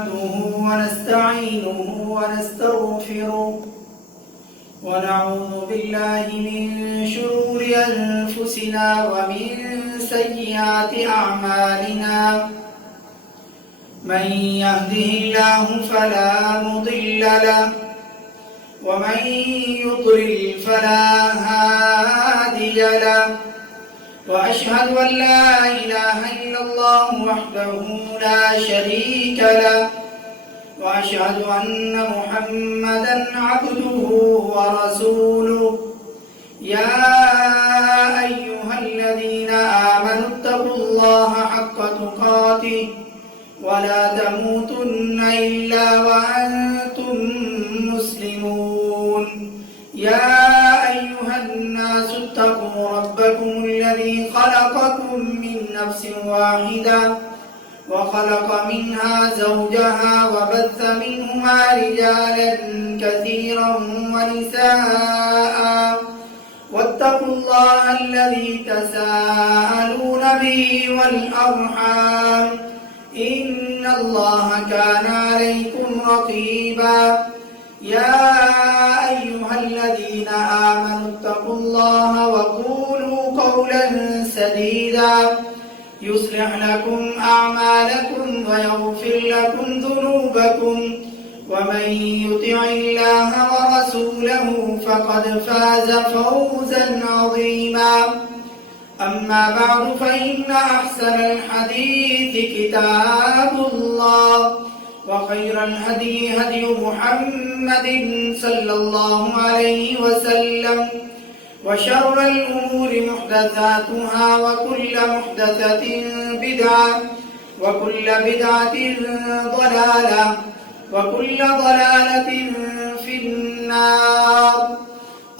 نحمده ونستعينه ونستغفره ونعوذ بالله من شرور أنفسنا ومن سيئات أعمالنا من يهده الله فلا مضل له ومن يضلل فلا هادي له وأشهد أن لا إله إلا الله وحده لا شريك له وأشهد أن محمدا عبده ورسوله يا أيها الذين آمنوا اتقوا الله حق تقاته ولا تموتن إلا وأنتم مسلمون يا أيها الناس اتقوا ربكم الذي خلقكم من نفس واحدة وخلق منها زوجها وبث منهما رجالا كثيرا ونساء واتقوا الله الذي تساءلون به والأرحام إن الله كان عليكم رقيبا يا أيها الذين آمنوا اتقوا الله وقولوا قولا سديدا يصلح لكم أعمالكم ويغفر لكم ذنوبكم ومن يطع الله ورسوله فقد فاز فوزا عظيما أما بعد فإن أحسن الحديث كتاب الله وخير الهدي هدي محمد صلى الله عليه وسلم وشر الأمور محدثاتها وكل محدثة بدعة وكل بدعة ضلالة وكل ضلالة في النار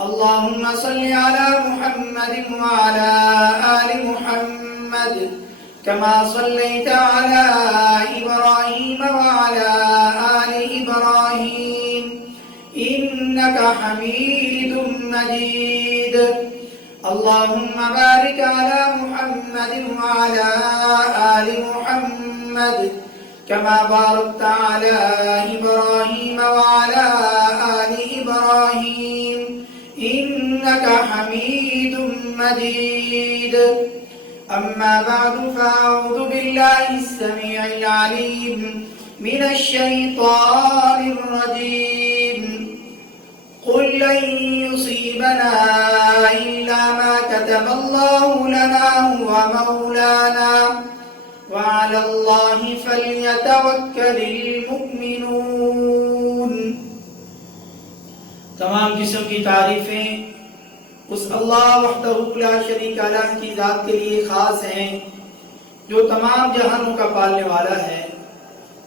اللهم صل على محمد وعلى آل محمد كما صليت على إبراهيم وعلى آل إبراهيم إنك حميد مجيد اللهم بارك على محمد وعلى آل محمد كما باركت على إبراهيم وعلى آل إبراهيم إنك حميد مجيد أما بعد فأعوذ بالله السميع العليم من الشيطان الرجيم قل لن يصيبنا إلا ما كتب الله لنا هو مولانا وعلى الله فليتوكل المؤمنون تمام جسم کی تعریفیں اس اللہ وحدہ لا شریک لہ کی ذات کے لیے خاص ہیں جو تمام جہانوں کا پالنے والا ہے،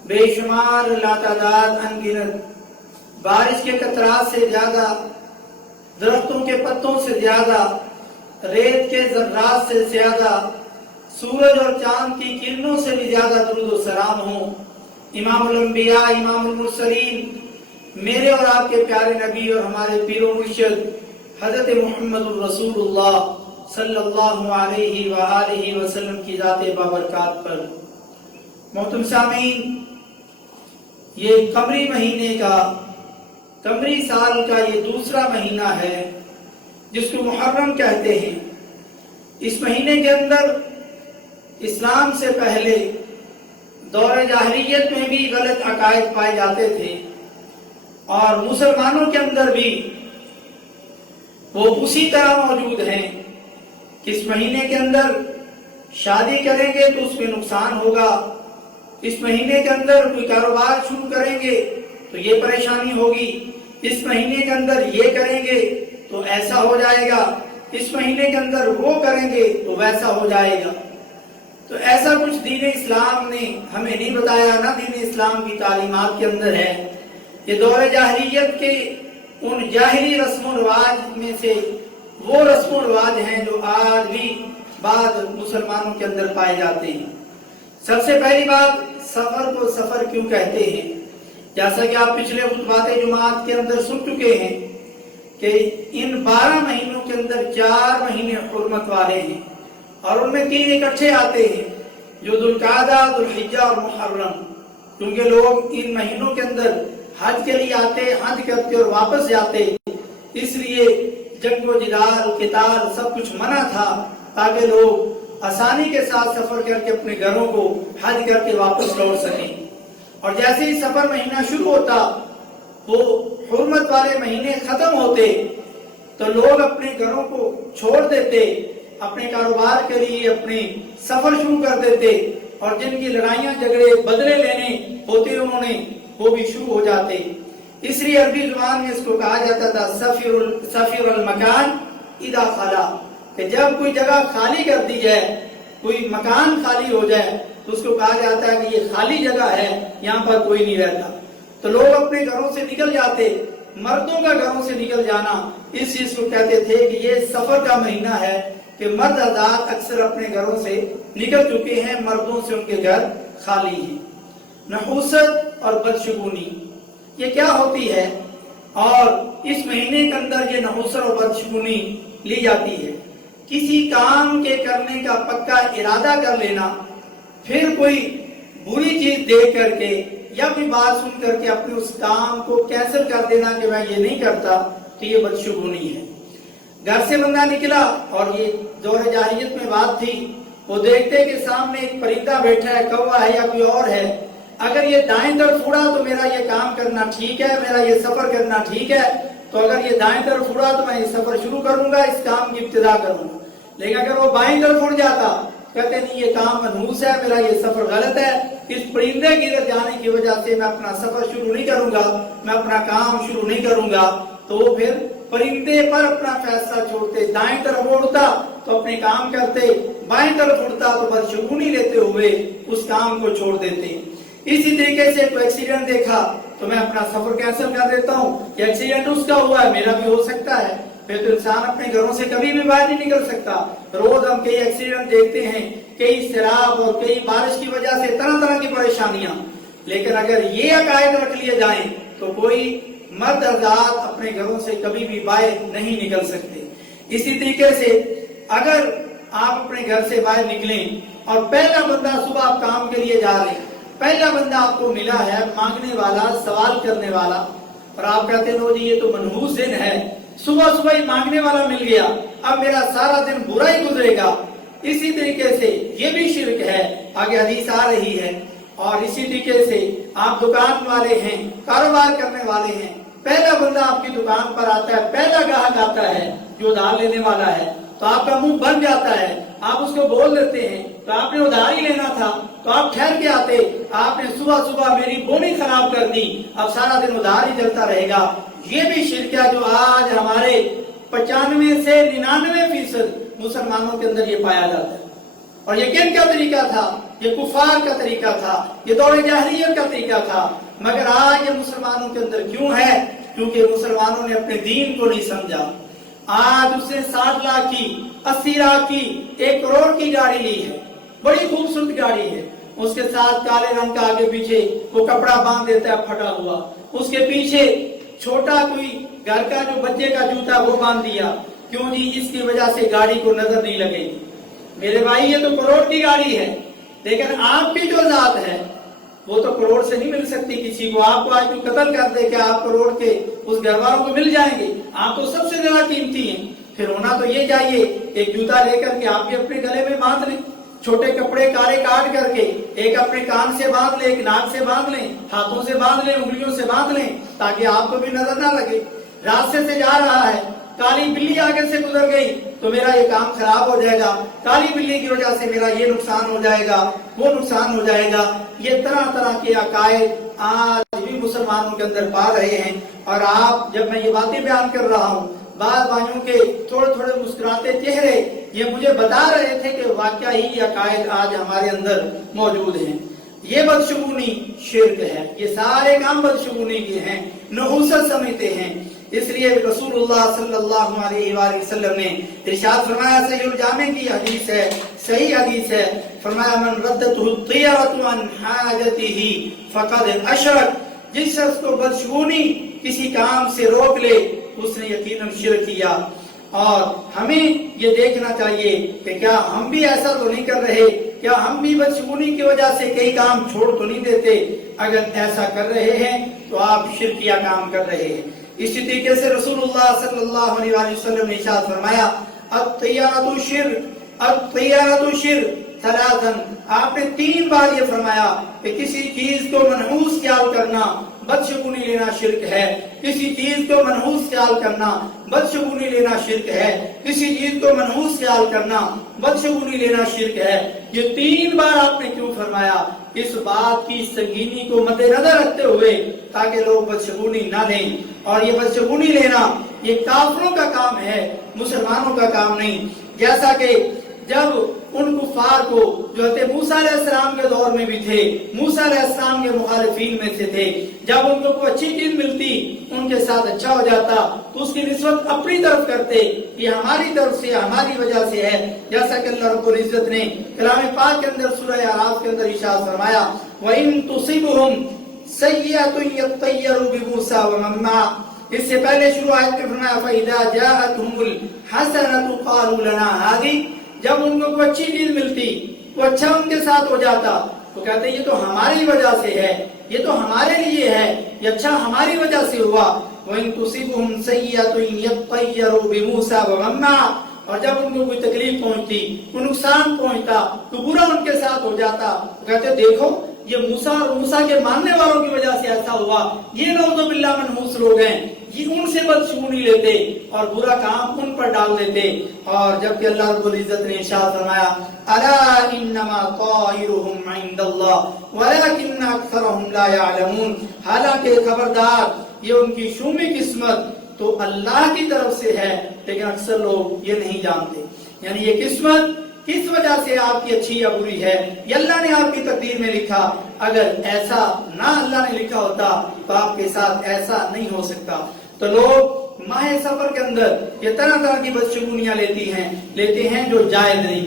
بے شمار لاتعداد انگنت بارش کے قطرات سے زیادہ، درختوں کے پتوں سے زیادہ، ریت کے ذرات سے زیادہ، سورج اور چاند کی کرنوں سے بھی زیادہ درود و سلام ہوں امام الانبیاء امام المرسلین میرے اور آپ کے پیارے نبی اور ہمارے پیر و مرشد حضرت محمد الرسول اللہ صلی اللہ علیہ وآلہ وسلم کی ذات بابرکات پر۔ محترم سامعین، یہ قمری مہینے کا، قمری سال کا یہ دوسرا مہینہ ہے جس کو محرم کہتے ہیں۔ اس مہینے کے اندر اسلام سے پہلے دور جاہلیت میں بھی غلط عقائد پائے جاتے تھے اور مسلمانوں کے اندر بھی وہ اسی طرح موجود ہیں کہ اس مہینے کے اندر شادی کریں گے تو اس میں نقصان ہوگا، اس مہینے کے اندر کوئی کاروبار شروع کریں گے تو یہ پریشانی ہوگی، اس مہینے کے اندر یہ کریں گے تو ایسا ہو جائے گا، اس مہینے کے اندر وہ کریں گے تو ویسا ہو جائے گا۔ تو ایسا کچھ دین اسلام نے ہمیں نہیں بتایا، نہ دین اسلام کی تعلیمات کے اندر ہے۔ یہ دور جاہلیت کے ان جاہلی رسم و رواج میں سے وہ رسم و رواج ہیں جو آج بھی بعض مسلمانوں کے اندر پائے جاتے ہیں۔ سب سے پہلی بات، سفر کو سفر کیوں کہتے ہیں؟ جیسا کہ آپ پچھلے خطبات جماعت کے اندر سن چکے ہیں کہ ان 12 مہینوں کے اندر 4 مہینے حرمت والے ہیں اور ان میں 3 اکٹھے آتے ہیں جو ذوالقعدہ، ذوالحجہ اور محرم۔ کیونکہ لوگ ان مہینوں کے اندر حج کے لیے آتے، حج کرتے اور واپس جاتے، اس لیے جنگ و جدال قتال سب کچھ منع تھا تاکہ لوگ آسانی کے ساتھ سفر کر کے اپنے گھروں کو حج کر کے واپس لوٹ سکیں۔ اور جیسے ہی سفر مہینہ شروع ہوتا، وہ حرمت والے مہینے ختم ہوتے تو لوگ اپنے گھروں کو چھوڑ دیتے، اپنے کاروبار کے لیے اپنے سفر شروع کر دیتے، اور جن کی لڑائیاں جھگڑے بدلے لینے ہوتے انہوں نے وہ بھی شروع ہو جاتے۔ اس لیے عربی زبان میں اس کو کہا جاتا تھا سفیر المکان اذا خلا، کہ جب کوئی جگہ خالی کر دی جائے، کوئی مکان خالی ہو جائے تو اس کو کہا جاتا ہے کہ یہ خالی جگہ ہے، یہاں پر کوئی نہیں رہتا۔ تو لوگ اپنے گھروں سے نکل جاتے، مردوں کا گھروں سے نکل جانا اس چیز کو کہتے تھے کہ یہ سفر کا مہینہ ہے، کہ مرد حضرات اکثر اپنے گھروں سے نکل چکے ہیں، مردوں سے ان کے گھر خالی ہیں۔ نحوست اور بدشگونی یہ کیا ہوتی ہے؟ اور اس مہینے کے اندر یہ نحوست اور بدشگونی لی جاتی ہے۔ کسی کام کے کرنے کا پکا ارادہ کر لینا، پھر کوئی بری چیز دیکھ کر کے یا کوئی بات سن کر کے اپنے اس کام کو کینسل کر دینا کہ میں یہ نہیں کرتا، تو یہ بدشگونی ہے۔ گھر سے بندہ نکلا، اور یہ دور جاہلیت میں بات تھی، وہ دیکھتے کہ سامنے ایک پرندہ بیٹھا ہے، کوا ہے یا کوئی اور ہے، اگر یہ دائیں طرف اڑا تو میرا یہ کام کرنا ٹھیک ہے، میرا یہ سفر کرنا ٹھیک ہے، تو اگر یہ دائیں طرف اڑا تو میں یہ سفر شروع کروں گا، اس کام کی ابتدا کروں گا۔ لیکن اگر وہ بائیں طرف اڑ جاتا، کہتے نہیں یہ کام منحوس ہے، میرا یہ سفر غلط ہے، اس پرندے کی ادھر جانے کی وجہ سے میں اپنا سفر شروع نہیں کروں گا، میں اپنا کام شروع نہیں کروں گا، تو وہ پھر پرندے پر اپنا فیصلہ چھوڑتے، دائیں طرف اڑتا تو اپنے کام کرتے، بائیں طرف اڑتا تو بدشگونی لیتے ہوئے اس کام کو چھوڑ دیتے۔ اسی طریقے سے کوئی ایکسیڈنٹ دیکھا تو میں اپنا سفر کینسل کر دیتا ہوں، کہ ایکسیڈنٹ اس کا ہوا ہے، میرا بھی ہو سکتا ہے، پھر تو انسان اپنے گھروں سے کبھی بھی باہر نہیں نکل سکتا۔ روز ہم کئی ایکسیڈنٹ دیکھتے ہیں، کئی سیلاب اور کئی بارش کی وجہ سے طرح طرح کی پریشانیاں، لیکن اگر یہ عقائد رکھ لیے جائیں تو کوئی مرد حضرات اپنے گھروں سے کبھی بھی باہر نہیں نکل سکتے۔ اسی طریقے سے اگر آپ اپنے گھر سے باہر نکلیں اور پہلا بندہ صبح آپ کام کے لیے جا رہے ہیں، پہلا بندہ آپ کو ملا ہے مانگنے والا، سوال کرنے والا، اور آپ کہتے ہیں جی یہ تو منحوس دن ہے، صبح صبح ہی مانگنے والا مل گیا، اب میرا سارا دن برا ہی گزرے گا، اسی طریقے سے یہ بھی شرک ہے، آگے حدیث آ رہی ہے۔ اور اسی طریقے سے آپ دکان والے ہیں، کاروبار کرنے والے ہیں، پہلا بندہ آپ کی دکان پر آتا ہے، پہلا گاہک آتا ہے جو ادھار لینے والا ہے، تو آپ کا منہ بن جاتا ہے، آپ اس کو بول دیتے ہیں تو آپ نے ادھار ہی لینا تھا، تو آپ ٹھہر کے آتے، آپ نے صبح صبح میری بونی خراب کر دی، اب سارا دن ادھار ہی چلتا رہے گا۔ یہ بھی شرک ہے جو آج ہمارے 95 سے 99% مسلمانوں کے اندر یہ پایا جاتا ہے۔ اور یہ کن کا طریقہ تھا؟ یہ کفار کا طریقہ تھا، یہ دور جاہلیت کا طریقہ تھا، مگر آج یہ مسلمانوں کے اندر کیوں ہے؟ کیونکہ مسلمانوں نے اپنے دین کو نہیں سمجھا۔ آج اس نے 60 لاکھ کی، 80 لاکھ کی، 1 کروڑ کی گاڑی لی ہے، بڑی خوبصورت گاڑی ہے، اس کے ساتھ کالے رنگ کا آگے پیچھے وہ کپڑا باندھ دیتا ہے پھٹا ہوا، اس کے پیچھے چھوٹا کوئی گھر کا جو بچے کا جوتا وہ باندھ دیا، کیوں جی؟ اس کی وجہ سے گاڑی کو نظر نہیں لگے گی۔ میرے بھائی یہ تو کروڑ کی گاڑی ہے، لیکن آپ کی جو ذات ہے وہ تو کروڑ سے نہیں مل سکتی کسی کو۔ آپ کو آج کوئی قتل کر دے کہ آپ کروڑ کے اس گھر والوں کو مل جائیں گے؟ آپ تو سب سے زیادہ قیمتی ہیں۔ پھر ہونا تو یہ چاہیے ایک جوتا لے کر کے آپ بھی اپنے گلے میں باندھ لیں، چھوٹے کپڑے کالے کاٹ کر کے ایک اپنے کان سے باندھ لیں، ایک ناک سے باندھ لیں، ہاتھوں سے باندھ لیں، انگلیوں سے باندھ لیں، تاکہ آپ کو بھی نظر نہ لگے۔ راستے سے جا رہا ہے، کالی بلی آگے سے گزر گئی تو میرا یہ کام خراب ہو جائے گا، کالی بلی کی وجہ سے میرا یہ نقصان ہو جائے گا، وہ نقصان ہو جائے گا۔ یہ طرح طرح کے عقائد آج بھی مسلمانوں کے اندر پا رہے ہیں۔ اور آپ جب میں یہ باتیں بیان کر رہا ہوں، بعض بھائیوں کے تھوڑے تھوڑے مسکراتے چہرے یہ مجھے بتا رہے تھے کہ واقعہ ہی یہ عقائد آج ہمارے اندر موجود ہیں۔ یہ بدشگونی شرک ہے، یہ سارے کام بدشگونی کے ہیں، نحوست سمجھتے ہیں۔ اس لیے رسول اللہ صلی اللہ علیہ وآلہ وسلم نے ارشاد فرمایا، صحیح الجامع کی حدیث ہے، صحیح حدیث ہے، فرمایا من ردته الطیرۃ عن حاجته فقد اشرک، جس شخص کو بدشگونی کسی کام سے روک لے اس نے یقیناً شرک کیا۔ اور ہمیں یہ دیکھنا چاہیے کہ کیا ہم بھی ایسا تو نہیں کر رہے، کیا ہم بھی بدشگونی کی وجہ سے کئی کام چھوڑ تو نہیں دیتے؟ اگر ایسا کر رہے ہیں تو آپ شرکیہ کام کر رہے ہیں۔ اسی طریقے سے رسول اللہ صلی اللہ علیہ وآلہ وسلم نے ارشاد فرمایا الطیرۃ شرک، الطیرۃ شرک ثلاثا، آپ نے 3 بار یہ فرمایا کہ کسی چیز کو منحوس خیال کرنا، بدشگونی لینا شرک ہے، کسی چیز کو منحوس خیال کرنا بدشگونی لینا شرک ہے، کسی چیز کو منحوس خیال کرنا بدشگونی لینا شرک ہے۔ یہ 3 بار آپ نے کیوں فرمایا؟ اس بات کی سنگینی کو مد نظر رکھتے ہوئے تاکہ لوگ بدشگونی نہ لیں، اور یہ بدشگونی لینا یہ کافروں کا کام ہے، مسلمانوں کا کام نہیں۔ جیسا کہ جب ان کفار کو جو حضرت موسیٰ علیہ السلام کے دور میں بھی تھے، موسیٰ علیہ السلام کے مخالفین میں سے تھے، جب ان کو کوئی اچھی چیز ملتی ان کے ساتھ اچھا ہو جاتا تو اس کی نسبت اپنی طرف کرتے، یہ ہماری طرف سے ہماری وجہ سے ہے، جیسا کہ اللہ رب العزت نے کلام پاک کے اندر سورہ اعراف کے اندر ارشاد فرمایا وَإِن تُصِبْهُمْ سَيِّئَةٌ يَطَّيَّرُوا بِمُوسَىٰ وَمَن مَّعَهُ، اس سے پہلے شروع آیت میں فرمایا فَإِذَا جَاءَتْهُمُ الْحَسَنَةُ قَالُوا لَنَا هَٰذِهِ، جب ان کو کوئی اچھی چیز ملتی، وہ اچھا ان کے ساتھ ہو جاتا تو کہتے یہ تو ہماری وجہ سے ہے، یہ تو ہمارے لیے ہے، یہ اچھا ہماری وجہ سے ہوا۔ وَإِن تُصِبْهُمْ سَيِّئَةٌ يَطَّيَّرُوا بِمُوسَىٰ وَمَن مَّعَهُ، اور جب ان کو کوئی تکلیف پہنچتی، کوئی نقصان پہنچتا، تو برا ان کے ساتھ ہو جاتا تو کہتے دیکھو یہ موسیٰ اور موسیٰ کے ماننے والوں کی وجہ سے ایسا ہوا، یہ نعوذ باللہ منحوس لوگ ہیں، یہ ان سے بدشگونی لیتے اور برا کام ان پر ڈال دیتے۔ اور جبکہ اللہ رب العزت نے ارشاد فرمایا الا انما طائرهم عند اللہ ولكن اکثرهم لا يعلمون، حالانکہ خبردار یہ ان کی شومی قسمت تو اللہ کی طرف سے ہے لیکن اکثر لوگ یہ نہیں جانتے۔ یعنی یہ قسمت کس وجہ سے آپ کی اچھی یا بری ہے یہ اللہ نے آپ کی تقدیر میں لکھا، اگر ایسا نہ اللہ نے لکھا ہوتا تو آپ کے ساتھ ایسا نہیں ہو سکتا۔ تو لوگ ماہ سفر کے اندر یہ طرح طرح کی بدشگونیاں لیتے ہیں جو جائز نہیں۔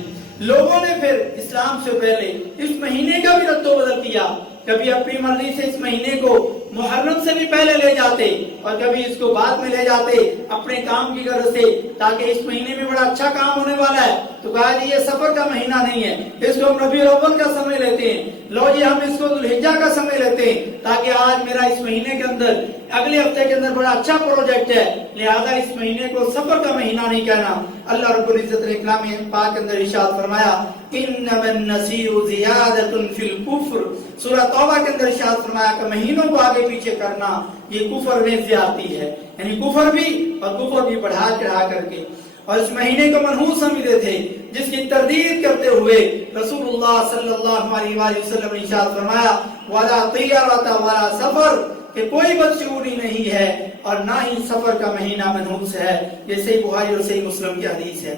لوگوں نے پھر اسلام سے پہلے اس مہینے کا بھی رد و بدل کیا، کبھی اپنی مرضی سے اس مہینے کو محرم سے بھی پہلے لے جاتے اور کبھی اس کو بعد میں لے جاتے اپنے کام کی غرض سے، تاکہ اس مہینے میں بڑا اچھا کام ہونے والا ہے تو کہا جی یہ سفر کا مہینہ نہیں ہے، اس کو ہم ربیع الاول کا سمے لیتے ہیں، لو جی ہم اس کو ذوالحجہ کا سمے لیتے ہیں تاکہ آج میرا اس مہینے کے اندر اگلے ہفتے کے اندر بڑا اچھا پروجیکٹ ہے، لہذا اس مہینے کو سفر کا مہینہ نہیں کہنا۔ اللہ رب العزت نے کلام پاک کے اندر ارشاد فرمایا انما النسیء زیادۃ فی الکفر، سورہ توبہ کے اندر ارشاد فرمایا کہ مہینوں کو آگے پیچھے کرنا یہ کفر میں زیادتی ہے، یعنی کفر بھی اور کفر بھی بڑھا چڑھا کر کے۔ اور اس مہینے کو منحوس سمجھتے تھے جس کی تردید کرتے ہوئے رسول اللہ صلی اللہ علیہ وآلہ وسلم نے ارشاد فرمایا ولا طیرۃ ولا سفر، کہ کوئی بدشگونی نہیں ہے اور نہ ہی سفر کا مہینہ منحوس ہے، یہ صحیح بخاری اور صحیح مسلم کی حدیث ہے۔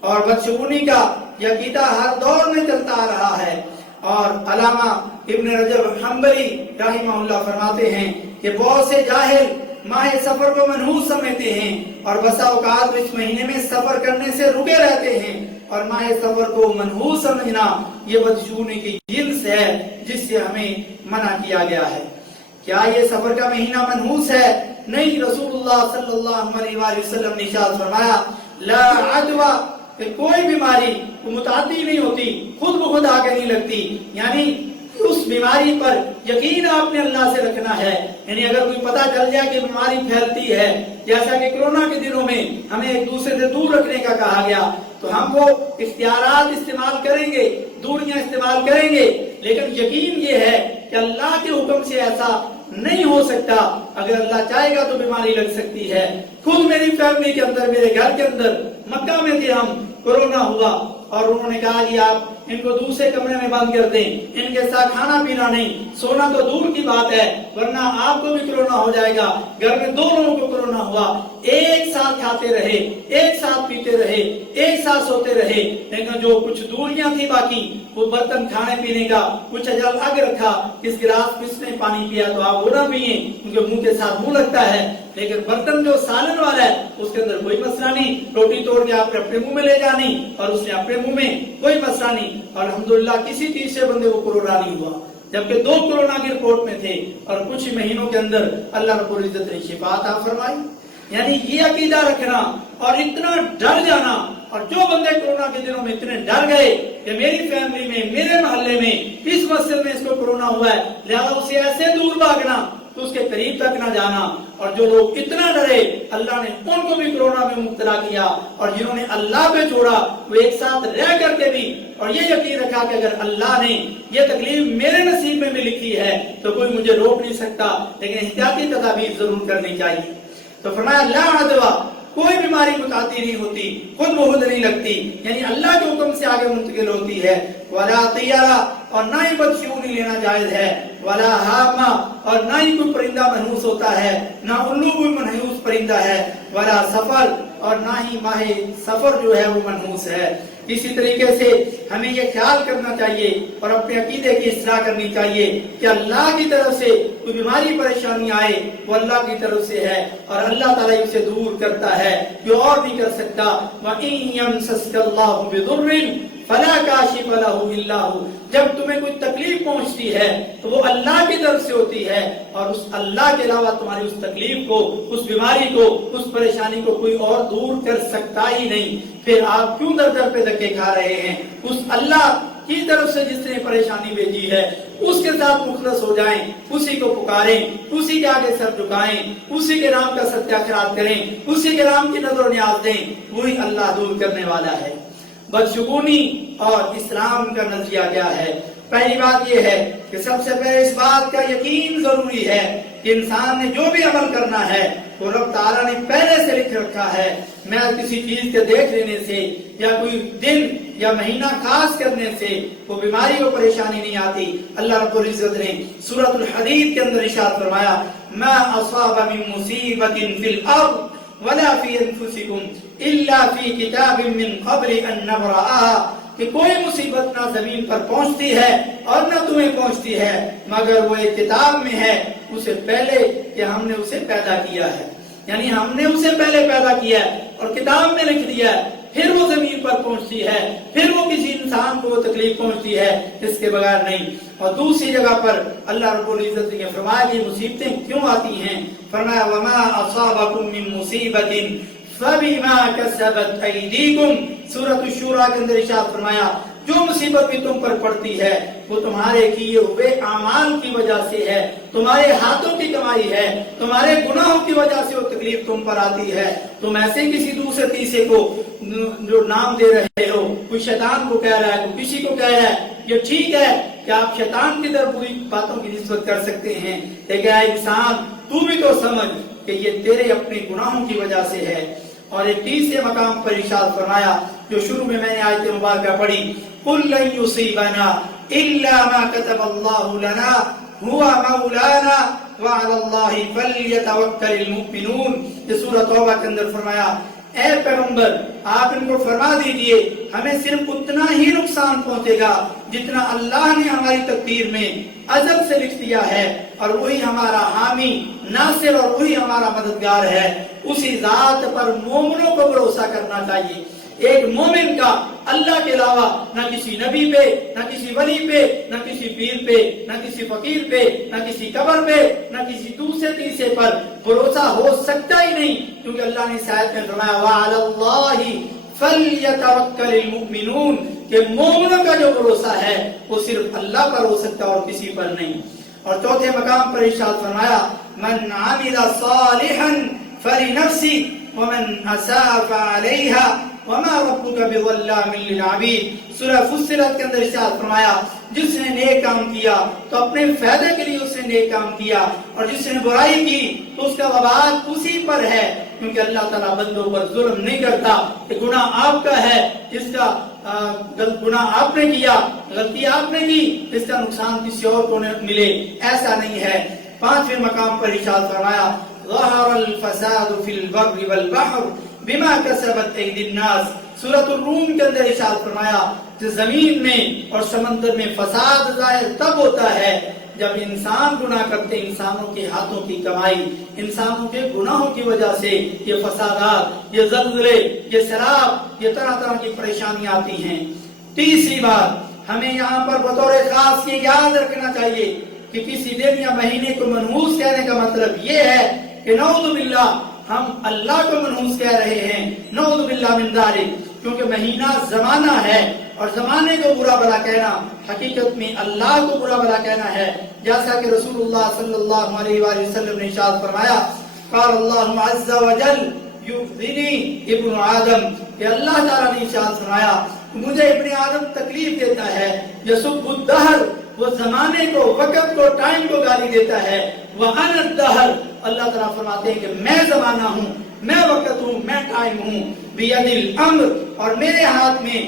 اور بدشگونی کا یہ عقیدہ ہر دور میں چلتا آ رہا ہے، اور علامہ ابن رجب حنبلی رحمہ اللہ فرماتے ہیں کہ بہت سے جاہل ماہ سفر کو منحوس سمجھتے ہیں اور بسا اوقات اس مہینے میں سفر کرنے سے رکے رہتے ہیں، اور ماہ سفر کو منحوس سمجھنا یہ بدشگونی کی جنس ہے جس سے ہمیں منع کیا گیا ہے۔ کیا یہ سفر کا مہینہ منحوس ہے؟ نہیں، رسول اللہ صلی اللہ علیہ وآلہ وسلم نے ارشاد فرمایا لا عدوى، کہ کوئی بیماری متعدی نہیں ہوتی، خود بخود آگے نہیں لگتی، یعنی اس بیماری پر یقین آپ نے اللہ سے رکھنا ہے۔ یعنی اگر کوئی پتہ چل جائے کہ بیماری پھیلتی ہے، جیسا کہ کورونا کے دنوں میں ہمیں ایک دوسرے سے دور رکھنے کا کہا گیا تو ہم وہ اختیارات استعمال کریں گے، دوریاں استعمال کریں گے، لیکن یقین یہ ہے کہ اللہ کے حکم سے ایسا نہیں ہو سکتا۔ اگر اللہ چاہے گا تو بیماری لگ سکتی ہے۔ خود میری فیملی کے اندر، میرے گھر کے اندر مکہ میں تھے ہم، کورونا ہوا اور انہوں نے کہا جی آپ ان کو دوسرے کمرے میں بند کر دیں، ان کے ساتھ کھانا پینا نہیں، سونا تو دور کی بات ہے ورنہ آپ کو بھی کورونا ہو جائے گا۔ گھر میں 2 لوگوں کو کورونا ہوا، ایک ساتھ کھاتے رہے، ایک ساتھ پیتے رہے، ایک ساتھ سوتے رہے، لیکن جو کچھ دوریاں تھی باقی وہ برتن کھانے پینے کا کچھ اجل آگے رکھا، کس گلاس کس نے پانی پیا تو آپ وہ نہ پیئیں کیونکہ منہ کے ساتھ منہ لگتا ہے، لیکن برتن جو سالن والا ہے اس کے اندر کوئی مسئلہ نہیں، روٹی توڑ کے آپ نے اپنے منہ میں لے جانی اور اس نے اپنے منہ میں، کوئی مسئلہ نہیں۔ اور الحمدللہ کسی تیسرے بندے کو کورونا نہیں ہوا، جبکہ 2 کورونا کی رپورٹ میں تھے اور کچھ ہی مہینوں کے اندر اللہ رب العزت نے شفا عطا فرمائی۔ یعنی یہ عقیدہ رکھنا اور اتنا ڈر جانا، اور جو بندے کورونا کے دنوں میں اتنے ڈر گئے کہ میری فیملی میں، میرے محلے میں، اس مسجد میں اس کو کورونا ہوا ہے، لہذا اسے ایسے دور بھاگنا تو اس کے قریب تک نہ جانا۔ اور جو لوگ اتنا ڈرے اللہ نے ان کو بھی کورونا میں مبتلا کیا، اور جنہوں نے اللہ پہ چھوڑا وہ ایک ساتھ رہ کر کے بھی اور یہ یقین رکھا کہ اگر اللہ نے یہ تکلیف میرے نصیب میں بھی لکھی ہے تو کوئی مجھے روک نہیں سکتا، لیکن احتیاطی تدابیر ضرور کرنی چاہیے۔ تو فرمایا لا عدوہ، کوئی بیماری متعدی نہیں ہوتی، خود بخود نہیں لگتی، یعنی اللہ کے حکم سے آگے منتقل ہوتی ہے۔ ولا طیرہ، اور نہ ہی بدشگونی لینا جائز ہے۔ ولا حامہ، اور نہ ہی کوئی پرندہ منحوس ہوتا ہے، نہ الو کوئی منحوس پرندہ ہے۔ ولا سفر، اور نہ ہی ماہ سفر جو ہے وہ منحوس ہے۔ اسی طریقے سے ہمیں یہ خیال کرنا چاہیے اور اپنے عقیدے کی اصلاح کرنی چاہیے کہ اللہ کی طرف سے کوئی بیماری پریشانی آئے وہ اللہ کی طرف سے ہے، اور اللہ تعالیٰ اسے دور کرتا ہے، جو اور نہیں کر سکتا۔ وَإِن يَمْسَسْكَ اللَّهُ بِضُرٍّ فَلَا كَاشِفَ لَهُ إِلَّا هُوَ، جب تمہیں کوئی تکلیف پہنچتی ہے تو وہ اللہ کی طرف سے ہوتی ہے، اور اس اللہ کے علاوہ تمہاری اس تکلیف کو، اس بیماری کو، اس پریشانی کو کوئی اور دور کر سکتا ہی نہیں۔ پھر آپ کیوں در در پہ دھکے کھا رہے ہیں؟ اس اللہ کی طرف سے جس نے پریشانی بھیجی ہے اس کے ساتھ مخلص ہو جائیں، اسی کو پکاریں، اسی کے آگے سر جھکائیں، اسی کے نام کا ستیہ خیرات کریں، اسی کے نام کی نظر و نیاز دیں، وہی اللہ دور کرنے والا ہے۔ بدشگونی اور اسلام کا نظریہ کیا ہے؟ پہلی بات یہ ہے کہ سب سے پہلے اس بات کا یقین ضروری ہے کہ انسان نے جو بھی عمل کرنا ہے وہ رب تعالیٰ نے پہلے سے لکھ رکھا ہے۔ میں کسی چیز کے دیکھ لینے سے یا کوئی دن یا مہینہ خاص کرنے سے وہ بیماری اور پریشانی نہیں آتی۔ اللہ رب العزت نے سورۃ الحدید کے اندر ارشاد فرمایا ما اصاب من مصیبت فی الارض ولا فی انفسکم الا فی کتاب من قبل ان نبرأها، کہ کوئی مصیبت نہ زمین پر پہنچتی ہے اور نہ تمہیں پہنچتی ہے مگر وہ ایک کتاب میں ہے اسے پہلے کہ ہم نے اسے پیدا کیا ہے، یعنی ہم نے اسے پہلے پیدا کیا ہے اور کتاب میں لکھ دیا ہے، پھر وہ زمین پر پہنچتی ہے، پھر وہ کسی انسان کو وہ تکلیف پہنچتی ہے، اس کے بغیر نہیں۔ اور دوسری جگہ پر اللہ رب العزت نے فرمایا کہ مصیبتیں کیوں آتی ہیں؟ فرمایا وما اصابکم من مصیبت فبما کسبت ایدیکم، سورۃ الشورى کے اندر ارشاد فرمایا جو مصیبت بھی تم پر پڑتی ہے وہ تمہارے کیے ہوئے اعمال کی وجہ سے ہے، تمہارے ہاتھوں کی کمائی ہے، تمہارے گناہوں کی وجہ سے وہ تکلیف تم پر آتی ہے۔ تم ایسے کسی دوسرے تیسرے کو جو نام دے رہے ہو، کوئی شیطان کو کہہ رہا ہے، کوئی کسی کو کہہ رہا ہے، یہ ٹھیک ہے کہ آپ شیطان کی طرف بری باتوں کی نسبت کر سکتے ہیں، لیکن اے انسان تو بھی تو سمجھ کہ یہ تیرے اپنے گناہوں کی وجہ سے ہے۔ اور ایک تیسرے مقام پر ارشاد فرمایا جو شروع میں نے آیت مبارکہ پڑھی قُلْ لَن يُصِيبَنَا إِلَّا مَا كَتَبَ اللَّهُ لَنَا هُوَ مَوْلَانَا وَعَلَى اللَّهِ فَلْيَتَوَكَّلِ الْمُؤْمِنُونَ، یہ سورۃ توبہ کے اندر فرمایا اے پیغمبر آپ ان کو فرما دیجئے ہمیں صرف اتنا ہی نقصان پہنچے گا جتنا اللہ نے ہماری تقدیر میں ازل سے لکھ دیا ہے، اور وہی ہمارا حامی ناصر اور وہی ہمارا مددگار ہے۔ اسی ذات پر مومنوں کو بھروسہ کرنا چاہیے۔ ایک مومن کا اللہ کے علاوہ نہ کسی نبی پہ، نہ کسی ولی پہ، نہ کسی پیر پہ، نہ کسی فقیر پہ، نہ کسی قبر پہ، نہ کسی دوسرے تیسرے پر بھروسہ ہو سکتا ہی نہیں، کیونکہ اللہ نے اس آیت میں فرمایا وَعَلَى اللَّهِ فَلْيَتَوَكَّلِ الْمُؤْمِنُونَ، کہ مومنوں کا جو بھروسہ ہے وہ صرف اللہ پر ہو سکتا اور کسی پر نہیں۔ اور چوتھے مقام پر ارشاد فرمایا مَنْ عَمِلَ صَالِحًا فَلِنَفْسِهِ وَمَنْ أَسَاءَ فَعَلَيْهَا وَمَا رَبُّكَ بِظَلَّامٍ لِّلْعَبِيدِ، سورہ فصلت کے اندر ارشاد فرمایا جس نے نیک کام کیا تو اپنے فائدے کے لیے اس نے نیک کام کیا، اور جس نے برائی کی تو اس کا وبال اسی پر ہے، کیونکہ اللہ تعالیٰ بندوں پر ظلم نہیں کرتا کہ گناہ آپ کا ہے، اس کا گناہ آپ نے کیا، غلطی آپ نے کی، اس کا نقصان کسی اور کو ملے، ایسا نہیں ہے۔ پانچویں مقام پر ارشاد فرمایا ظہر الفساد فی البر والبحر بما کسبت ایدی الناس، سورۃ الروم کے اندر ارشاد فرمایا کہ زمین میں اور سمندر میں فساد ظاہر تب ہوتا ہے جب انسان گناہ کرتے، انسانوں کے ہاتھوں کی کمائی، انسانوں کے گناہوں کی وجہ سے یہ فسادات، یہ زلزلے، یہ سیلاب، یہ طرح طرح کی پریشانیاں آتی ہیں۔ تیسری بات ہمیں یہاں پر بطور خاص یہ یاد رکھنا چاہیے کہ کسی دن یا مہینے کو منحوس کہنے کا مطلب یہ ہے کہ نعوذ باللہ ہم اللہ کو منحوس کہہ رہے ہیں، نعوذ باللہ من ذالک، کیونکہ مہینہ زمانہ ہے اور زمانے کو برا بھلا کہنا حقیقت میں اللہ کو برا بھلا کہنا ہے، جیسا کہ رسول اللہ صلی اللہ علیہ وآلہ وسلم نے ارشاد فرمایا، قال اللہ عز وجل یؤذنی ابن آدم، کہ اللہ تعالیٰ نے ارشاد فرمایا مجھے ابن آدم تکلیف دیتا ہے، یسب الدہر، وہ زمانے کو، وقت کو، ٹائم کو گالی دیتا ہے، وَأَنَا الدَّهْرُ، اللہ تعالیٰ فرماتے ہیں کہ میں زمانہ ہوں، میں وقت ہوں، میں ٹائم ہوں، بِيَدِ الْأَمْرِ، اور میرے ہاتھ میں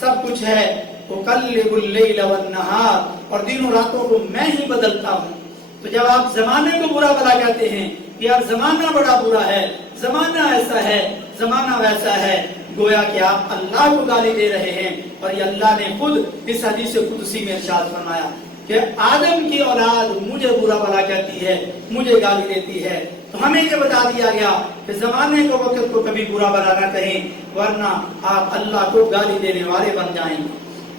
سب کچھ ہے، أُقَلِّبُ اللَّيْلَ وَالنَّهَارِ، اور دنوں راتوں کو میں ہی بدلتا ہوں۔ تو جب آپ زمانے کو برا بھلا کہتے ہیں کہ یار زمانہ بڑا برا ہے، زمانہ ایسا ہے، زمانہ ویسا ہے، گویا کہ آپ اللہ کو گالی دے رہے ہیں، اور یہ اللہ نے خود اس حدیث قدسی میں ارشاد فرمایا کہ آدم کی اولاد مجھے برا بھلا کہتی ہے، مجھے گالی دیتی ہے۔ تو ہمیں یہ بتا دیا گیا کہ زمانے کو، وقت کو کبھی برا بھلا نہ کہیں، ورنہ آپ اللہ کو گالی دینے والے بن جائیں۔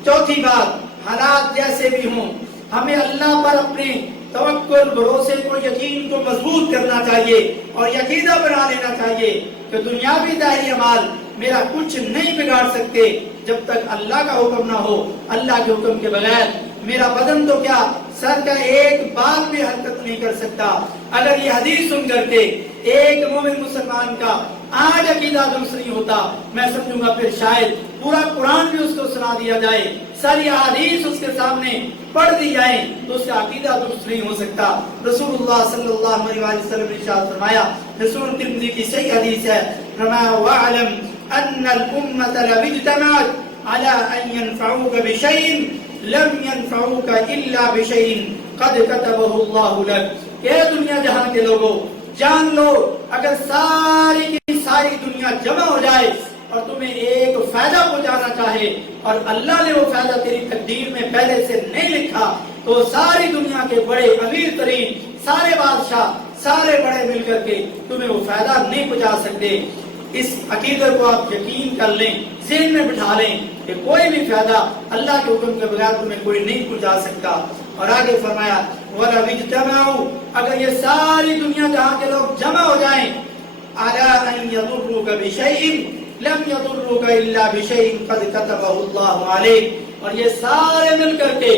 چوتھی بات، حالات جیسے بھی ہوں ہمیں اللہ پر اپنے توکل، بھروسے کو، یقین کو مضبوط کرنا چاہیے، اور یقینہ بنا لینا چاہیے کہ دنیاوی ظاہری اعمال میرا کچھ نہیں بگاڑ سکتے جب تک اللہ کا حکم نہ ہو۔ اللہ کے حکم کے بغیر میرا بدن تو کیا، سر کا ایک بال بھی حرکت نہیں کر سکتا۔ اگر یہ حدیث سن کر کے ایک مومن مسلمان کا آج عقیدہ درست نہیں ہوتا، میں سمجھوں گا پھر شاید پورا قرآن بھی اس کو سنا دیا جائے، ساری حدیث اس کے سامنے پڑھ دی جائیں، تو اس کا عقیدہ درست نہیں ہو سکتا۔ رسول اللہ صلی اللہ علیہ وسلم نے ارشاد فرمایا، رسول ترمذی کی صحیح حدیث ہے، فرمایا وَاعْلَمْ أَنَّ الْأُمَّةَ لَوْ اجْتَمَعَتْ عَلَىٰ أَن يَنفَعُوكَ بِشَيْءٍ لم ينفعوك الا بشيء قد كتبه الله لك، کہ دنیا جہاں کے لوگوں جان لو، اگر ساری کی ساری دنیا جمع ہو جائے اور تمہیں ایک فائدہ پہنچانا چاہے، اور اللہ نے وہ فائدہ تیری تقدیر میں پہلے سے نہیں لکھا، تو ساری دنیا کے بڑے امیر ترین سارے بادشاہ، سارے بڑے مل کر کے تمہیں وہ فائدہ نہیں پہنچا سکتے۔ اس عقیدے کو آپ یقین کر لیں، ذہن میں بٹھا لیں کہ کوئی بھی فائدہ اللہ کے حکم کے بغیر تمہیں کوئی نہیں پہنچا سکتا۔ اور آگے فرمایا وَلَوِ اجْتَمَعُوا، اگر یہ ساری دنیا جہاں کے لوگ جمع ہو جائیں، عَلَىٰ أَن يَضُرُّوكَ بِشَيْءٍ لَمْ يَضُرُّوكَ إِلَّا بِشَيْءٍ قَدْ كَتَبَهُ اللَّهُ عَلَيْكَ، اور یہ سارے مل کر کے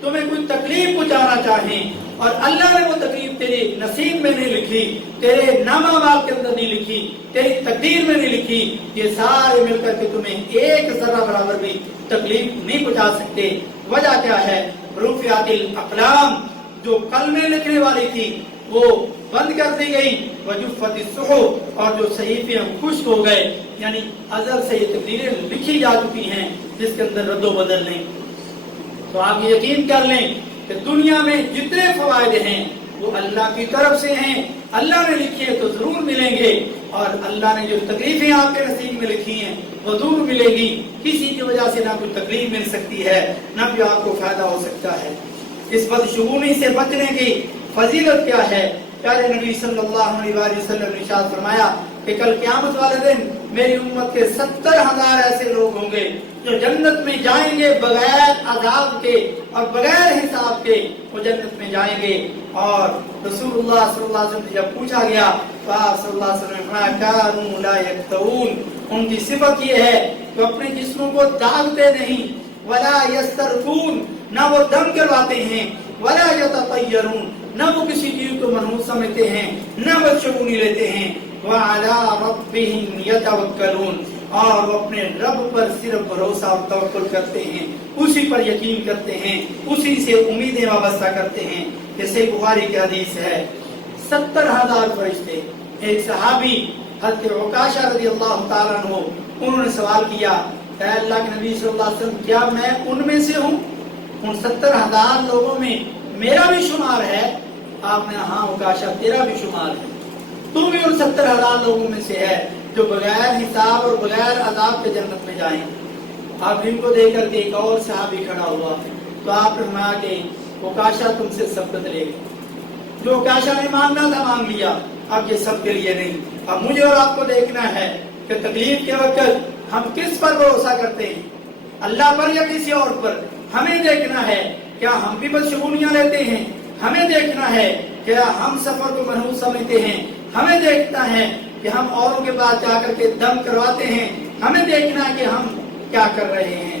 تمہیں کوئی تکلیف پہنچانا چاہیں، اور اللہ نے وہ تکلیف تیرے نصیب میں نہیں لکھی، تیرے نامہ مال کے اندر نہیں لکھی، تیری تقدیر میں نہیں لکھی، یہ سارے مل کر کے تمہیں ایک ذرہ برابر بھی تکلیف نہیں پہنچا سکتے۔ وجہ کیا ہے؟ رفعت الاقلام، جو قلمیں لکھنے والی تھی وہ بند کر دی گئی، وجفت الصحف، اور جو صحیفے خشک ہو گئے، یعنی ازل سے یہ تقدیریں لکھی جا چکی ہیں جس کے اندر رد و بدل نہیں۔ تو آپ یہ یقین کر لیں کہ دنیا میں جتنے فوائد ہیں وہ اللہ کی طرف سے ہیں، اللہ نے لکھی ہے تو ضرور ملیں گے، اور اللہ نے جو تکلیفیں آپ کے نصیب میں لکھی ہیں وہ ضرور ملے گی۔ کسی کی وجہ سے نہ کوئی تکلیف مل سکتی ہے، نہ بھی آپ کو فائدہ ہو سکتا ہے۔ اس بدشگونی سے بچنے کی فضیلت کیا ہے؟ پیارے نبی صلی اللہ علیہ وسلم نے ارشاد فرمایا کہ کل قیامت والے دن میری امت کے 70,000 ایسے لوگ ہوں گے جو جنت میں جائیں گے بغیر عذاب کے اور بغیر حساب کے، وہ جنت میں جائیں گے۔ اور رسول اللہ صلی اللہ علیہ وسلم سے جب پوچھا گیا تو آپ صلی اللہ علیہ وسلم نے فرمایا کانوا لا یکتوون، ان کی صفت یہ ہے کہ اپنے جسموں کو داغتے نہیں، ولا یسترخون، نہ وہ دم کرواتے ہیں، ولا یتطیرون، نہ وہ کسی چیز کو منحوس سمجھتے ہیں، نہ بدشگونی لیتے ہیں، وعلی ربہم یتوکلون، اور وہ اپنے رب پر صرف بھروسہ اور توکل کرتے ہیں، اسی پر یقین کرتے ہیں، اسی سے امیدیں وابستہ کرتے ہیں۔ یہ صحیح بخاری کی حدیث ہے۔ 70,000 فرشتے، ایک صحابی حضرت عکاشہ رضی اللہ تعالیٰ عنہ، انہوں نے سوال کیا اے اللہ کے نبی صلی اللہ علیہ وسلم کیا میں ان میں سے ہوں؟ ان 70,000 لوگوں میں میرا بھی شمار ہے؟ آپ نے ہاں عکاشہ تیرا بھی شمار ہے، تو بھی ان 70,000 لوگوں میں سے ہے جو بغیر حساب اور بغیر عذاب کے جنت میں جائیں۔ آپ ان کو دیکھ کر کے ایک اور صحابی کھڑا ہوا تو آپ نے فرمایا کہ عکاشہ تم سے سبقت لے گئے، جو عکاشہ نے مانگنا تھا مانگ لیا، اب یہ سب کے لیے نہیں۔ اب مجھے اور آپ کو دیکھنا ہے کہ تکلیف کے وقت ہم کس پر بھروسہ کرتے ہیں، اللہ پر یا کسی اور پر؟ ہمیں دیکھنا ہے کیا ہم بھی بدشگونیاں لیتے ہیں، ہمیں دیکھنا ہے کیا ہم سفر کو منحوس سمجھتے ہیں، ہمیں دیکھنا ہے کہ ہم اوروں کے پاس جا کر کے دم کرواتے ہیں، ہمیں دیکھنا ہے کہ ہم کیا کر رہے ہیں۔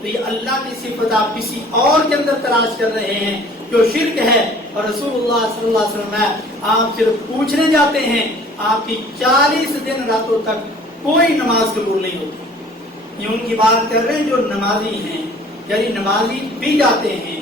تو یہ اللہ کی صفت آپ کسی اور کے اندر تلاش کر رہے ہیں جو شرک ہے. اور رسول اللہ صلی اللہ علیہ وسلم آپ صرف پوچھنے جاتے ہیں آپ کی 40 دن راتوں تک کوئی نماز قبول نہیں ہوتی. یہ ان کی بات کر رہے ہیں جو نمازی ہیں، یعنی نمازی بھی جاتے ہیں،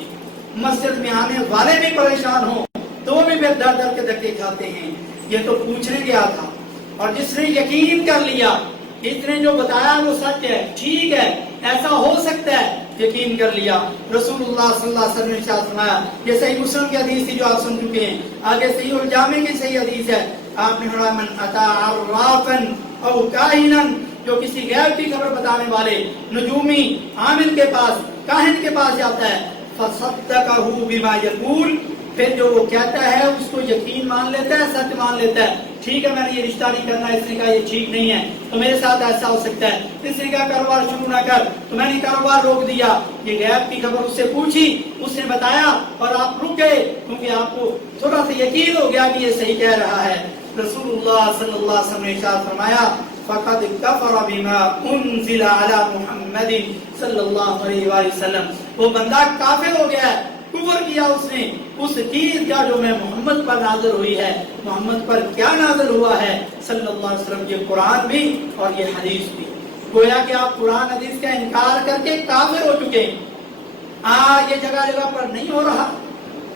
مسجد میں آنے والے بھی پریشان ہوں تو وہ بھی در در کے دھکے کھاتے ہیں. یہ تو پوچھنے گیا تھا، اور جس نے یقین کر لیا اس نے جو بتایا وہ سچ ہے، ٹھیک ہے، ایسا ہو سکتا ہے، یقین کر لیا. رسول اللہ صلی اللہ علیہ وسلم نے ارشاد فرمایا، یہ صحیح مسلم کی حدیث تھی جو آپ سن چکے ہیں، آگے صحیح الجامع کی صحیح حدیث ہے. آپ نے فرمایا من اتا عرافا او کاہنا، جو کسی غیب کی خبر بتانے والے نجومی عامل کے پاس، کاہن کے پاس جاتا ہے، فصدقہ بما یقول، پھر جو وہ کہتا ہے اس کو یقین مان لیتا ہے، سچ مان لیتا ہے. ٹھیک ہے، میں نے یہ رشتہ نہیں کرنا، اس نے کہا یہ ٹھیک نہیں ہے تو میرے ساتھ ایسا ہو سکتا ہے، اس نے کہا کاروبار شروع نہ کر تو میں نے کاروبار روک دیا. یہ غیب کی خبر اس سے پوچھی، اس نے بتایا اور آپ رک گئے کیونکہ آپ کو تھوڑا سا یقین ہو گیا کہ یہ صحیح کہہ رہا ہے. رسول اللہ صلی اللہ علیہ وسلم نے ارشاد فرمایا فقد کفر بما انزل علی محمد صلی اللہ علیہ وآلہ وسلم، وہ بندہ کافر ہو گیا ہے، کفر کیا اس نے اس چیز کا جو میں محمد پر نازل ہوئی ہے. محمد پر کیا نازل ہوا ہے صلی اللہ علیہ وسلم، یہ قرآن بھی اور یہ حدیث بھی. گویا کہ آپ قرآن حدیث کا انکار کر کے کافر ہو چکے ہیں. یہ جگہ جگہ پر نہیں ہو رہا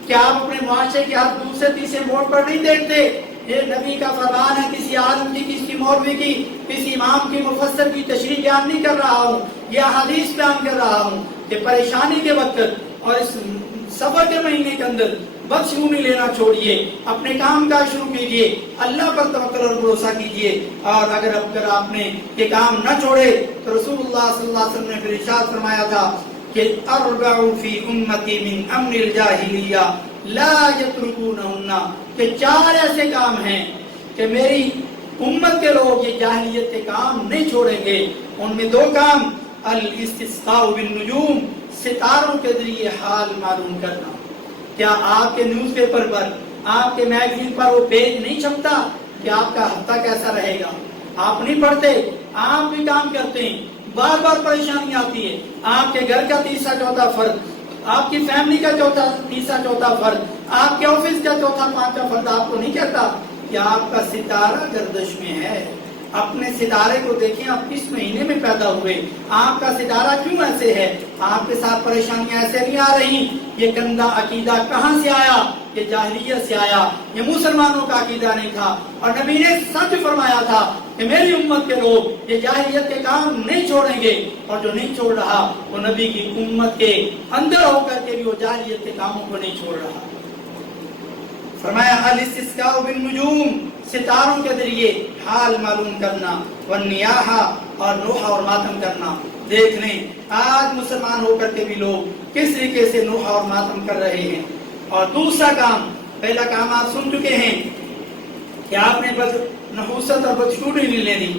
کہ آپ اپنے معاشرے کے ہر دوسرے تیسرے موڑ پر نہیں دیکھتے یہ نبی کا فرمان ہے، کسی عالم کی، کسی مولوی کی، کسی امام کی، مفسر کی تشریح بیان نہیں کر رہا ہوں، یہ حدیث بیان کر رہا ہوں کہ پریشانی کے وقت اور اس سفر کے مہینے کے اندر بدشگونی لینا چھوڑیے، اپنے کام کا شروع کیجیے، اللہ پر توکل اور بھروسہ کیجیے. اور اگر آپ نے یہ کام نہ چھوڑے تو رسول اللہ صلی اللہ علیہ وسلم نے پھر ارشاد فرمایا تھا کہ اربع فی امتی من امر الجاہلیہ لا یترکونہن، کہ 4 ایسے کام ہیں کہ میری امت کے لوگ یہ جاہلیت کے کام نہیں چھوڑیں گے. ان میں 2 کام، الاستسقاء بالنجوم، ستاروں کے ذریعے حال معلوم کرنا. کیا آپ کے نیوز پیپر پر، آپ کے میگزین پر وہ پیج نہیں چھپتا کہ آپ کا ہفتہ کیسا رہے گا؟ آپ نہیں پڑھتے، آپ بھی کام کرتے ہیں، بار بار پریشانی آتی ہے. آپ کے گھر کا تیسرا چوتھا فرد، آپ کی فیملی کا تیسرا چوتھا فرد، آپ کے آفس کا چوتھا پانچواں فرد آپ کو نہیں کہتا کہ آپ کا ستارہ گردش میں ہے. اپنے ستارے کو دیکھیں، آپ کس مہینے میں پیدا ہوئے، آپ کا ستارہ کیوں ایسے ہے، آپ کے ساتھ پریشانیاں ایسے نہیں آ رہی. یہ گندا عقیدہ کہاں سے آیا؟ یہ جاہلیت سے آیا، یہ مسلمانوں کا عقیدہ نہیں تھا. اور نبی نے سچ فرمایا تھا کہ میری امت کے لوگ یہ جاہلیت کے کام نہیں چھوڑیں گے، اور جو نہیں چھوڑ رہا وہ نبی کی امت کے اندر ہو کر کے بھی وہ جاہلیت کے کاموں کو نہیں چھوڑ رہا. فرمایا الاستسقاء بالنجوم، ستاروں کے ذریعے حال معلوم کرنا، والنیاح، اور نوحہ اور ماتم کرنا. دیکھ لیں آج مسلمان ہو کر کے بھی لوگ کس طریقے سے نوحہ اور ماتم کر رہے ہیں. اور دوسرا کام، پہلا کام آپ سن چکے ہیں کہ آپ نے بس نحوست اور بدشگونی نہیں لینی.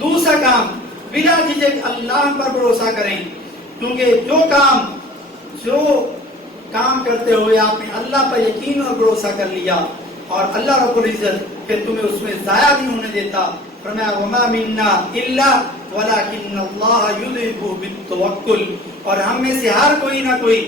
دوسرا کام، بلا جھجک اللہ پر بھروسہ کریں، کیونکہ جو کام کرتے ہوئے آپ نے اللہ پر یقین اور بھروسہ کر لیا اور اللہ رب العزت پھر تمہیں اس میں ضائع نہیں ہونے دیتا. فرمایا وما منا الا ولکن اللہ یذہب بالتوکل، اور ہم میں سے ہر کوئی نہ کوئی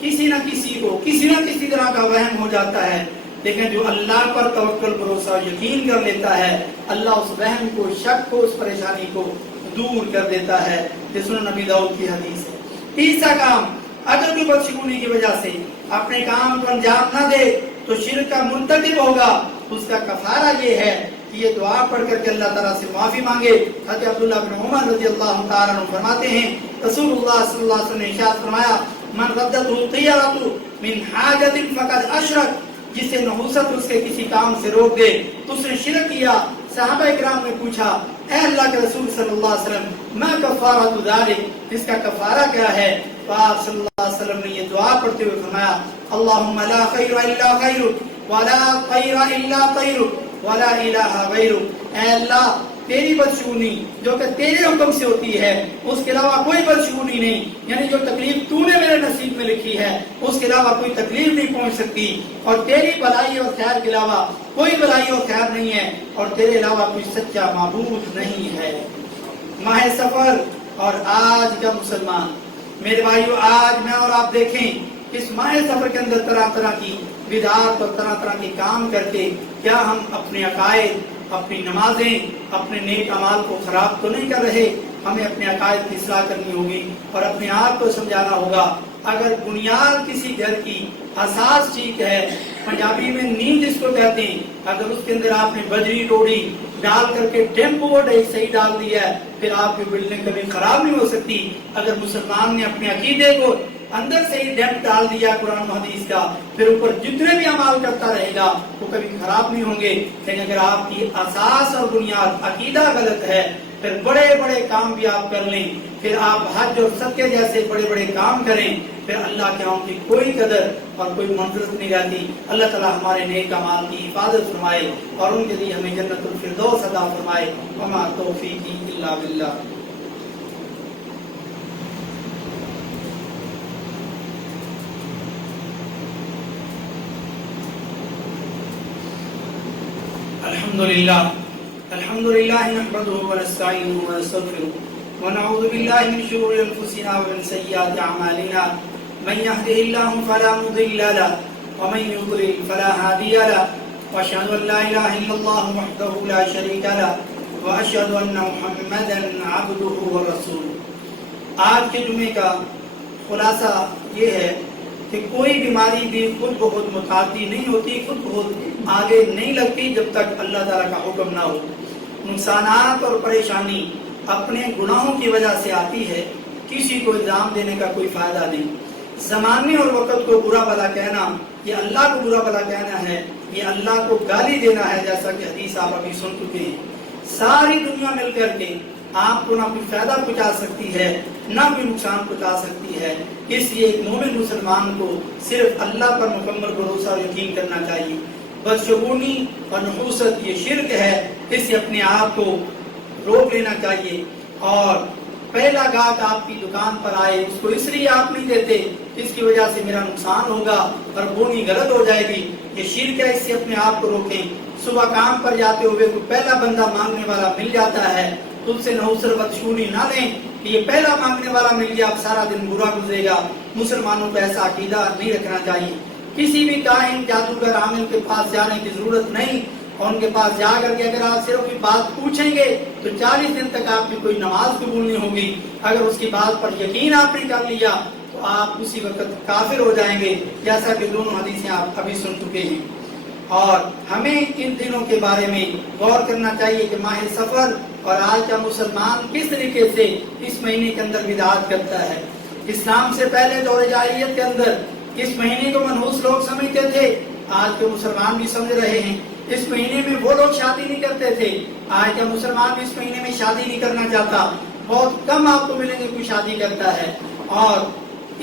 کسی نہ کسی کو کسی نہ کسی طرح کا وہم ہو جاتا ہے، لیکن جو اللہ پر توکل بھروسہ اور یقین کر لیتا ہے اللہ اس وہم کو، شک کو، اس پریشانی کو دور کر دیتا ہے. جس میں نبی داؤد کی حدیث ہے. تیسرا کام، اگر کوئی بدشگونی کی وجہ سے اپنے کام کو انجام نہ دے تو شرک کا مرتکب ہوگا. اس کا کفارہ یہ ہے کہ یہ دعا پڑھ کر کے اللہ تعالیٰ سے معافی مانگے. حضرت عبداللہ بن عمر رضی اللہ تعالیٰ عنہ فرماتے ہیں رسول اللہ صلی اللہ علیہ وسلم نے ارشاد فرمایا من ردته طیرۃ من حاجۃ فقد اشرک، جسے نحوست اس کے کسی کام سے روک دے تو اس نے شرک کیا. صحابہ اکرام نے پوچھا اے اللہ کے رسول صلی اللہ علیہ وسلم ما کفارۃ ذلک، اس کا کفارہ کیا ہے؟ تو آپ صلی اللہ علیہ وسلم نے یہ دعا پڑھتے ہوئے فرمایا اللہم لا خیر الا خیرک ولا طیر الا طیرک ولا الہ غیرک. اے اللہ تیری بدشگونی جو کہ تیرے حکم سے ہوتی ہے، اس کے علاوہ کوئی بدشگونی نہیں، یعنی جو تکلیف تو نے میرے نصیب میں لکھی ہے اس کے علاوہ کوئی تکلیف نہیں پہنچ سکتی، اور تیری بلائی اور خیر کے علاوہ کوئی بلائی اور خیر نہیں ہے، اور تیرے علاوہ کوئی سچا معبود نہیں ہے. ماہ سفر اور آج کا مسلمان میرے بھائیو آج میں اور آپ دیکھیں اس ماہ سفر کے اندر طرح طرح کی بدعات اور طرح طرح کے کام کر کے کیا ہم اپنے عقائد، اپنی نمازیں، اپنے نیک اعمال کو خراب تو نہیں کر رہے؟ ہمیں اپنے عقائد کی اصلاح کرنی ہوگی اور اپنے آپ کو سمجھانا ہوگا۔ اگر بنیاد کسی گھر کی اساس ٹھیک ہے، پنجابی میں نیند جس کو کہتے ہیں، اگر اس کے اندر آپ نے بجری ڈوڑی ڈال کر کے ٹیمپو بورڈ صحیح ڈال دیا ہے، پھر آپ کی بلڈنگ کبھی خراب نہیں ہو سکتی۔ اگر مسلمان نے اپنے عقیدے کو اندر سے ہی ڈیمپ ڈال دیا قرآن و حدیث کا، پھر اوپر جتنے بھی عمال کرتا رہے گا وہ کبھی خراب نہیں ہوں گے۔ لیکن اگر آپ کی اساس اور بنیاد عقیدہ غلط ہے، پھر بڑے بڑے کام بھی آپ کر لیں، پھر آپ حج اور صدقے جیسے بڑے بڑے کام کریں، پھر اللہ کے ہاں کی کوئی قدر اور کوئی منزلت نہیں رہتی۔ اللہ تعالی ہمارے نیک اعمال کی حفاظت فرمائے اور ان کے لیے ہمیں جنت الفردوس عطا فرمائے۔ وما توفیقی الا باللہ۔ الحمد للہ نحمده ونستعینه ونستغفره ونعوذ باللہ من شرور انفسنا ومن سیئات اعمالنا من يهده الله فلا مضل له ومن يضلل فلا هادي له واشهد ان لا اله الا الله وحده لا شريك له واشهد ان محمدا عبده ورسوله۔ آج کے جمعے کا خلاصہ یہ ہے کہ کوئی بیماری بھی خود بخود متعدی نہیں ہوتی، خود بخود آگے نہیں لگتی جب تک اللہ تعالیٰ کا حکم نہ ہو۔ نقصانات اور پریشانی اپنے گناہوں کی وجہ سے آتی ہے، کسی کو الزام دینے کا کوئی فائدہ نہیں۔ زمانے اور وقت کو برا بھلا کہنا یہ اللہ کو برا بھلا کہنا ہے، یہ اللہ کو گالی دینا ہے، جیسا کہ حدیث آپ ابھی سن چکے ہیں۔ ساری دنیا مل کر کے آپ کو نہ کوئی فائدہ پہنچا سکتی ہے نہ کوئی نقصان پہنچا سکتی ہے، اس لیے ایک مومن مسلمان کو صرف اللہ پر مکمل بھروسہ اور یقین کرنا چاہیے۔ بدشگونی اور نحوست یہ شرک ہے، اس سے اپنے آپ کو روک لینا چاہیے۔ اور پہلا گاہک آپ کی دکان پر آئے، اس کو اس لیے آپ نہیں دیتے اس کی وجہ سے میرا نقصان ہوگا اور بونی غلط ہو جائے گی، یہ شرک ہے، اس سے اپنے آپ کو روکیں۔ صبح کام پر جاتے ہوئے کوئی پہلا بندہ مانگنے والا مل جاتا ہے تو اس سے نحوست بدشگونی نہ لیں کہ یہ پہلا مانگنے والا مل گیا اب سارا دن برا گزرے گا۔ مسلمانوں کو ایسا عقیدہ نہیں رکھنا چاہیے۔ کسی بھی کاہن جادوگر عامل کے پاس جانے کی ضرورت نہیں، اور ان کے پاس جا کر کے اگر آپ صرف کوئی بات پوچھیں گے تو 40 دن تک آپ کی کوئی نماز قبول نہیں ہوگی۔ اگر اس کی بات پر یقین آپ نے کر لیا تو آپ اسی وقت کافر ہو جائیں گے، جیسا کہ دونوں حدیثیں آپ ابھی سن چکے ہیں۔ اور ہمیں ان دنوں کے بارے میں غور کرنا چاہیے کہ ماہ سفر اور آج کا مسلمان کس طریقے سے اس مہینے کے اندر بدعات کرتا ہے۔ اسلام سے پہلے دور جاہلیت کے اندر اس مہینے کو منحوس لوگ سمجھتے تھے، آج کے مسلمان بھی سمجھ رہے ہیں۔ اس مہینے میں وہ لوگ شادی نہیں کرتے تھے، آج کا مسلمان بھی اس مہینے میں شادی نہیں کرنا چاہتا۔ بہت کم آپ کو ملیں گے کوئی شادی کرتا ہے، اور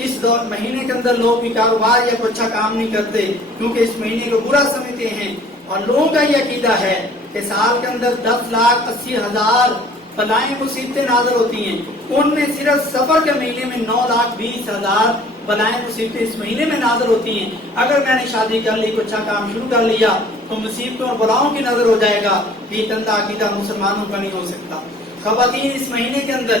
اس مہینے کے اندر لوگ بھی کاروبار یا کوئی اچھا کام نہیں کرتے کیونکہ اس مہینے کو برا سمجھتے ہیں۔ اور لوگوں کا یہ عقیدہ ہے کہ سال کے اندر 10,80,000 بلائیں مصیبتیں نازل ہوتی ہیں، ان میں صرف سفر کے مہینے میں 9,20,000 بلائیں مصیبتیں اس مہینے میں نازل ہوتی ہیں۔ اگر میں نے شادی کر لی، کوئی اچھا کام شروع کر لیا تو مصیبتوں اور بلاؤں کی نظر ہو جائے گا۔ یہ گندا عقیدہ مسلمانوں کا نہیں ہو سکتا۔ خواتین اس مہینے کے اندر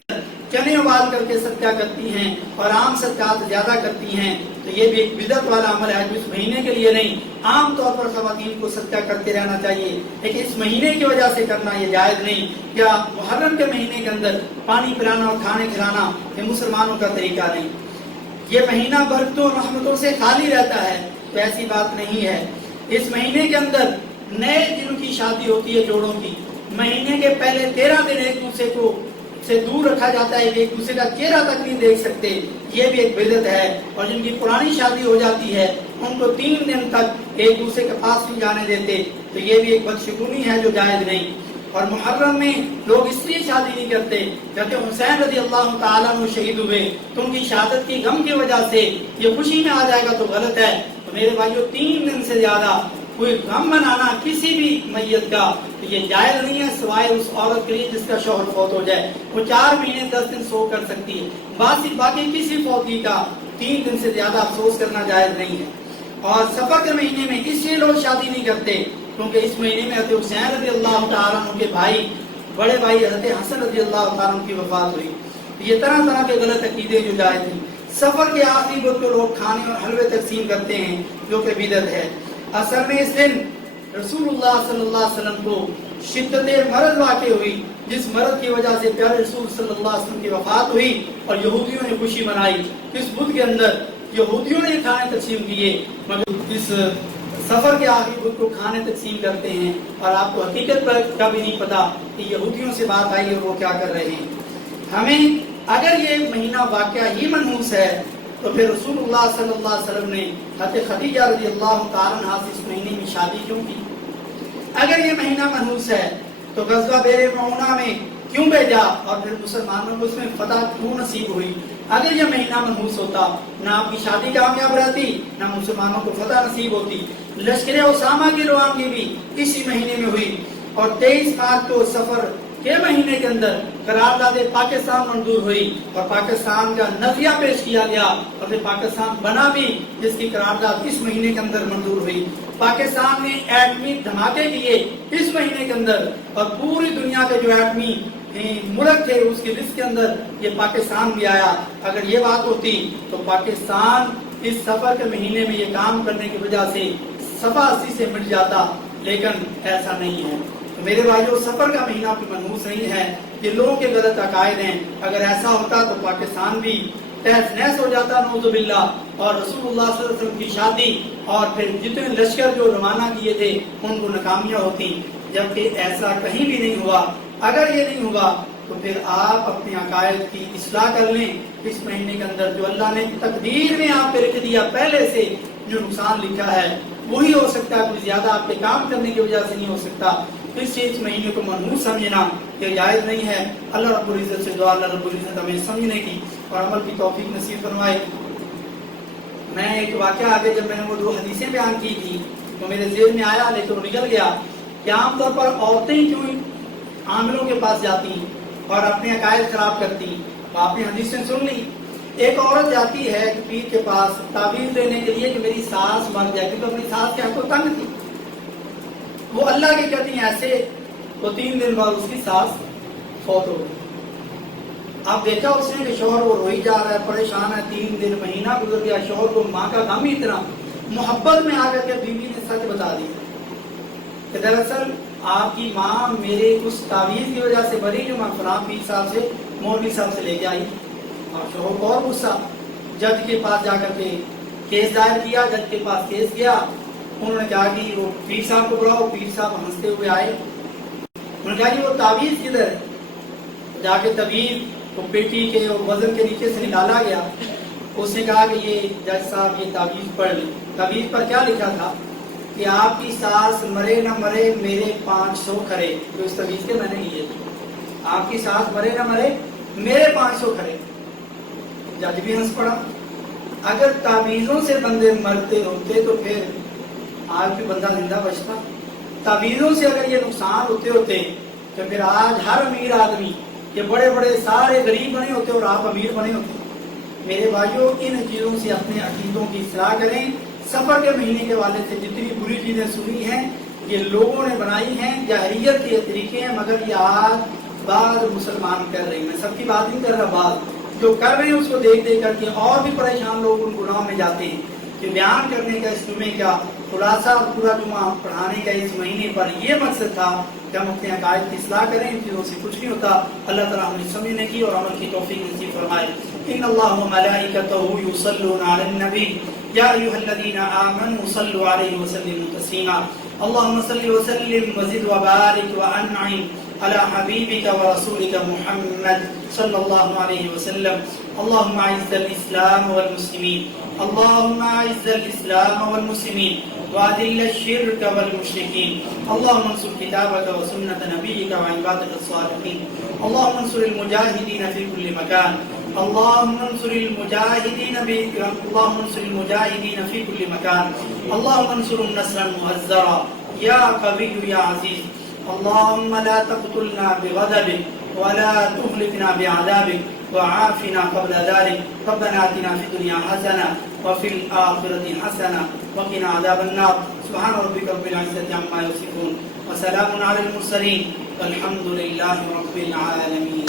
چنے ابال کر کے صدقہ کرتی ہیں اور عام صدقات زیادہ کرتی ہیں، تو یہ بھی ایک بدعت والا عمل ہے جو اس مہینے کے لیے نہیں۔ عام طور پر خواتین کو صدقہ کرتے رہنا چاہیے، لیکن اس مہینے کی وجہ سے کرنا یہ جائز نہیں۔ یا محرم کے مہینے کے اندر پانی پلانا اور کھانے کھلانا یہ مسلمانوں کا طریقہ نہیں۔ یہ مہینہ برکتوں اور رحمتوں سے خالی رہتا ہے، تو ایسی بات نہیں ہے۔ اس مہینے کے اندر نئے جن کی شادی ہوتی ہے جوڑوں کی، مہینے کے پہلے 13 دن ایک دوسرے کو سے دور رکھا جاتا ہے، ایک دوسرے کا چہرہ تک نہیں دیکھ سکتے، یہ بھی ایک بدعت ہے۔ اور جن کی پرانی شادی ہو جاتی ہے ان کو 3 دن تک ایک دوسرے کے پاس نہیں جانے دیتے، تو یہ بھی ایک بدشگونی ہے جو جائز نہیں۔ اور محرم میں لوگ اس لیے شادی نہیں کرتے، جب حسین رضی اللہ تعالیٰ عنہ شہید ہوئے تو ان کی شہادت کی غم کی وجہ سے یہ خوشی میں آ جائے گا تو غلط ہے۔ تو میرے بھائیو 3 دن سے زیادہ کوئی غم منانا کسی بھی میت کا تو یہ جائز نہیں ہے، سوائے اس عورت کے لیے جس کا شوہر فوت ہو جائے، وہ 4 مہینے 10 دن سو کر سکتی ہے۔ باقی کسی فوتگی کا 3 دن سے زیادہ افسوس کرنا جائز نہیں ہے۔ اور سفر کے مہینے میں اس لیے لوگ شادی نہیں کرتے کیونکہ اس مہینے میں حضرت حسین رضی اللہ تعالیٰ عنہ کے بھائی بڑے بھائی حضرت حسن رضی اللہ تعالیٰ عنہ کی وفات ہوئی، یہ طرح طرح کے غلط عقیدے جو جائز تھے. سفر کے آخری بدھ کو لوگ کھانے اور حلوے تقسیم کرتے ہیں جو کہ بدعت ہے. اصل میں اس دن رسول اللہ صلی اللہ علیہ وسلم کو شدت مرض واقع ہوئی، جس مرض کی وجہ سے پیارے رسول صلی اللہ علیہ وسلم کی وفات ہوئی، اور یہودیوں نے خوشی منائی. اس بدھ کے اندر یہودیوں نے کھانے تقسیم کیے، مگر اس سفر کے آخری بدھ کو کھانے تقسیم کرتے ہیں. اور آپ کو حقیقت پر کبھی نہیں پتا کہ یہودیوں سے بات آئی اور وہ کیا کر رہے ہیں. ہمیں اگر یہ مہینہ واقعہ ہی منحوس ہے تو پھر رسول اللہ صلی اللہ علیہ وسلم نے حضرت خدیجہ رضی اللہ تعالیٰ عنہا سے اس مہینے میں شادی کیوں کی؟ اگر یہ مہینہ منحوس ہے تو غزوہ بئر معونہ میں کیوں بھیجا اور پھر مسلمانوں کو اس میں فتح کیوں نصیب ہوئی؟ اگر یہ مہینہ منحوس ہوتا نہ آپ کی شادی کامیاب رہتی نہ مسلمانوں کو فتح نصیب ہوتی. لشکر اسامہ کی روانگی بھی اسی مہینے میں ہوئی، اور 23 مارچ کو سفر کے مہینے کے اندر قرارداد پاکستان منظور ہوئی اور پاکستان کا نظریہ پیش کیا گیا، اور پھر پاکستان بنا بھی جس کی قرارداد اس مہینے کے اندر منظور ہوئی. پاکستان نے ایٹمی دھماکے کیے اس مہینے کے اندر، اور پوری دنیا کے جو ایٹمی ملک تھے اس کی لسٹ کے اندر یہ پاکستان بھی آیا. اگر یہ بات ہوتی تو پاکستان اس سفر کے مہینے میں یہ کام کرنے کی وجہ سے صفا اسی سے مٹ جاتا، لیکن ایسا نہیں ہے. تو میرے بھائیو، سفر کا مہینہ کوئی منحوس نہیں ہے، یہ لوگوں کے غلط عقائد ہیں. اگر ایسا ہوتا تو پاکستان بھی تہس نہس ہو جاتا نعوذ باللہ، اور رسول اللہ صلی اللہ علیہ وسلم کی شادی اور پھر جتنے لشکر جو روانہ کیے تھے ان کو ناکامیاں ہوتی، جبکہ ایسا کہیں بھی نہیں ہوا. اگر یہ نہیں ہوا تو پھر آپ اپنے عقائد کی اصلاح کر لیں. اس مہینے کے اندر جو اللہ نے تقدیر میں آپ پہ لکھ دیا پہلے سے جو نقصان لکھا ہے وہی ہو سکتا ہے، کوئی زیادہ آپ کے کام کرنے کی وجہ سے نہیں ہو سکتا. اس مہینے کو منحوس سمجھنا یہ جائز نہیں ہے. اللہ رب العزت سے دعا اللہ رب العزت ہمیں سمجھنے کی اور عمل کی توفیق نصیب فرمائے. میں ایک واقعہ آگے جب میں نے وہ 2 حدیثیں بیان کی تھی تو میرے ذہن میں آیا لیکن وہ نکل گیا کہ عام طور پر عورتیں کیوں عاملوں کے پاس جاتی اور اپنے عقائد خراب کرتی. آپ نے حدیثیں سن لی. ایک عورت جاتی ہے پیر کے پاس تعویذ لینے کے لیے کہ میری ساس مر جائے، کیونکہ اپنی ساس کے ہاتھوں تنگ تھی. وہ اللہ کی کہتی ہیں ایسے تو 3 دن بعد اس کی ساس فوت ہو گئی. اب دیکھا اس نے کہ شوہر وہ روئی جا رہا ہے، پریشان ہے، 3 دن مہینہ گزر گیا، شوہر کو ماں کا غم ہی اتنا. محبت میں آ کر کے بیوی نے سچ بتا دی کہ دراصل آپ کی ماں میرے اس تعویذ کی وجہ سے بری جو میں فلاں پیر صاحب سے مولوی صاحب سے لے کے آئی. اور شوہر کو اور غصہ، جج کے پاس جا کر کے کیس دائر کیا. جج کے پاس کیس گیا، انہوں نے کہا کہ وہ پیر صاحب کو بلاؤ. پیر صاحب ہنستے ہوئے آئے، انہوں نے کہا کہ وہ تعویذ کدھر ہے؟ جا کے تعویذ کو پیٹی کے اور وزن کے نیچے سے نکالا گیا. اس نے کہا کہ یہ جج صاحب یہ تعویذ پڑھ لیں. تعویذ پر کیا لکھا تھا کہ آپ کی ساس مرے نہ مرے میرے 500 کھرے. جو اس تعویذ کے میں نے لیے تھے، آپ کی ساس مرے نہ مرے میرے 500 کھرے. جج بھی ہنس پڑا. اگر تعویذوں سے بندے مرتے ہوتے تو پھر آج بھی بندہ زندہ بچتا. تعویذوں سے اگر یہ نقصان ہوتے ہوتے تو پھر آج ہر امیر آدمی یہ بڑے بڑے سارے غریب بنے ہوتے اور آپ امیر بنے ہوتے. میرے بھائیوں، ان چیزوں سے اپنے عقیدوں کی اصلاح کریں. سفر کے مہینے کے حوالے سے جتنی بری چیزیں سنی ہیں یہ لوگوں نے بنائی ہیں، جاہلیت کے طریقے ہیں، مگر یہ آج بعض مسلمان کر رہے ہیں. میں سب کی بات نہیں کر رہا، بعض جو کر رہے ہیں اس کو دیکھ دیکھ کر کے اور بھی پریشان لوگ ان گناہوں میں جاتے ہیں. کہ بیان کرنے کا اس جمعے کا خلاصہ اور پورا جمعہ پڑھانے کا اس مہینے پر یہ مقصد تھا کہ ہم اپنے عقائد کی اصلاح کریں. ان چیزوں سے کچھ نہیں ہوتا. اللہ تعالیٰ ہمیں سمجھنے کی اور عمل کی توفیق نصیب فرمائے. ان اللہ و ملائکتہ یصلون علی النبی یا ایھا الذین آمنوا صلوا علیہ وسلموا تسلیما. اللهم صل وسلم وزد وبارك وانعم على حبيبك ورسولك محمد صلى الله عليه وسلم. اللهم اعز الاسلام والمسلمين، اللهم اعز الاسلام والمسلمين واذل الشرك والمشركين. اللهم انصر كتابك وسنة نبيك وعبادك الصالحين. اللهم انصر المجاهدين في كل مكان. اللهم انصر المجاهدين في كل مكان. اللهم انصرهم نصرا مؤزرا يا قوي يا عزيز. اللهم لا تقتلنا بغضبك ولا تهلكنا بعذابك وعافنا قبل ذلك. ربنا آتنا في الدنيا حسنة وفي الآخرة حسنة وقنا عذاب النار. سبحان ربك رب العزة عما يصفون وسلام على المرسلين والحمد لله رب العالمين.